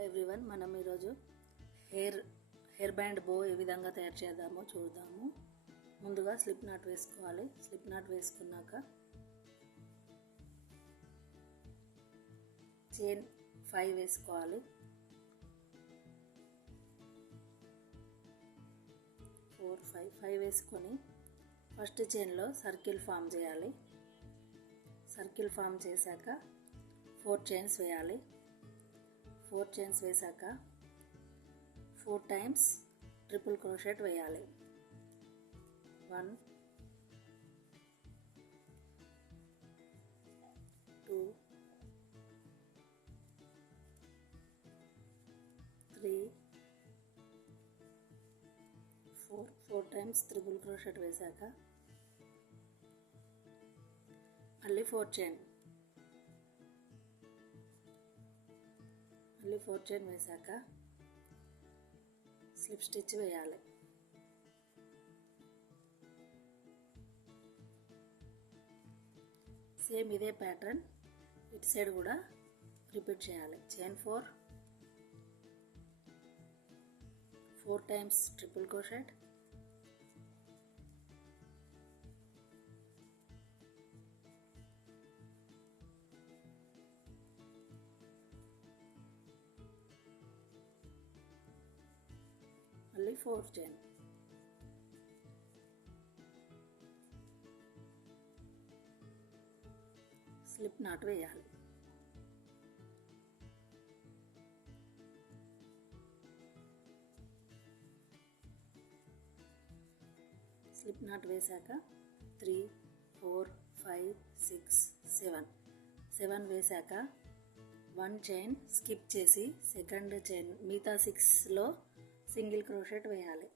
Hello everyone, మనం ఈరోజు hair band బో ఏ విధంగా తయారు చేద్దామో చూద్దాము. ముందుగా స్లిప్ నాట్ వేసుకోవాలి. స్లిప్ నాట్ వేసుకున్నాక చైన్ 5 వేసుకోవాలి. 4 5 వేసుకొని ఫస్ట్ చైన్లో సర్కిల్ ఫామ్ చేయాలి. సర్కిల్ ఫామ్ చేశాక 4 చైన్స్ వేయాలి. 4 చైన్స్ వేశాక 4 టైమ్స్ ట్రిపుల్ క్రోషెట్ వేయాలి. 1 2 3 4 టైమ్స్ ట్రిపుల్ క్రోషెట్ వేశాక మళ్ళీ 4 చైన్, మళ్ళీ 4 చైన్ వేశాక స్లిప్ స్టిచ్ వేయాలి. సేమ్ ఇదే ప్యాటర్న్ ఇటు సైడ్ కూడా రిపీట్ చేయాలి. చైన్ 4 టైమ్స్ ట్రిపుల్ క్రోషెట్, మళ్ళీ 4 చైన్, స్లిప్ నాట్ వేయాలి. స్లిప్ నాట్ వేశాక 3 4 5 6 7 వేశాక 1 చైన్ స్కిప్ చేసి సెకండ్ చైన్ మిగతా 6లో సింగిల్ క్రోషెట్ వేయాలి.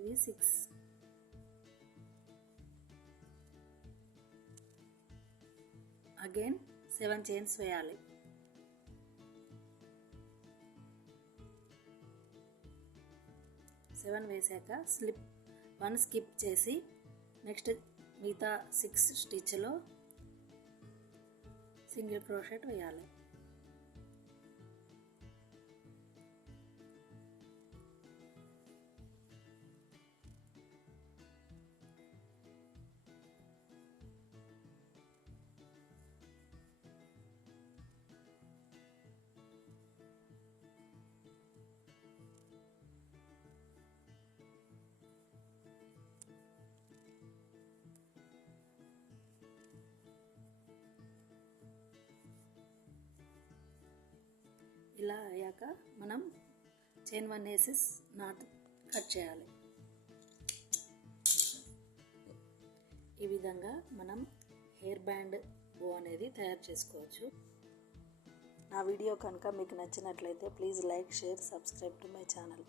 ఇది 6. అగైన్ 7 చైన్స్ వేయాలి. వేసాక స్లిప్ 1 స్కిప్ చేసి నెక్స్ట్ మిగతా 6 స్టిచ్లో సింగిల్ క్రోషెట్ వేయాలి. ఇలా అయ్యాక మనం చైన్ 1 వేసి నాట్ కట్ చేయాలి. ఈ విధంగా మనం హెయిర్ బ్యాండ్ బో అనేది తయారు చేసుకోవచ్చు. నా వీడియో కనుక మీకు నచ్చినట్లయితే please like, share, subscribe to my channel.